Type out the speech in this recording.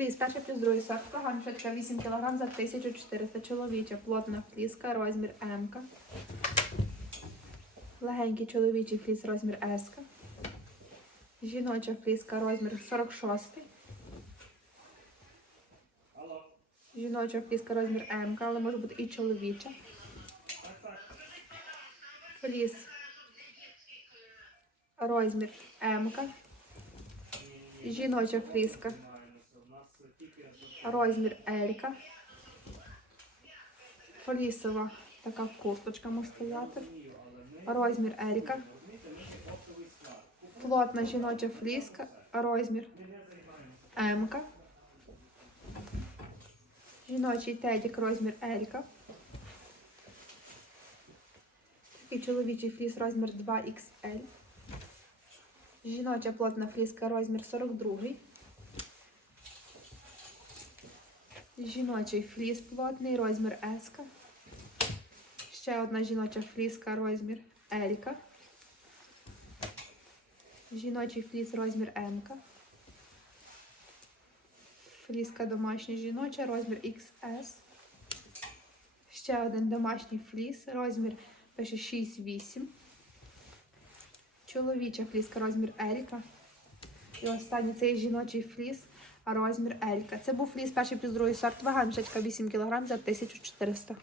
Фліс, перший плюс другий сорт. Вага 8 кг за 1400 чоловіча. Плотна фліска, розмір М. Легенький чоловічий фліс, розмір С. Жіноча фліска, розмір 46. Жіноча фліска, розмір М, але може бути і чоловіча. Фліс, розмір М. Жіноча фліска, розмір Елька. Флісова така курточка може стояти. Розмір Елька. Плотна жіноча фліска, розмір М. Жіночий тедік, розмір Елька. Такий чоловічий фліс, розмір 2XL. Жіноча плотна фліска, розмір 42. Жіночий фліс плотний, розмір S. Ще одна жіноча фліска, розмір L. Жіночий фліс, розмір М. Фліска домашня жіноча, розмір XS. Ще один домашній фліс, розмір пише 6-8. Чоловіча фліска, розмір Елька. І останній цей жіночий фліс, розмір Елька. Це був фліс перший плюс другий сорт. Вага мішечка 8 кг за 1400.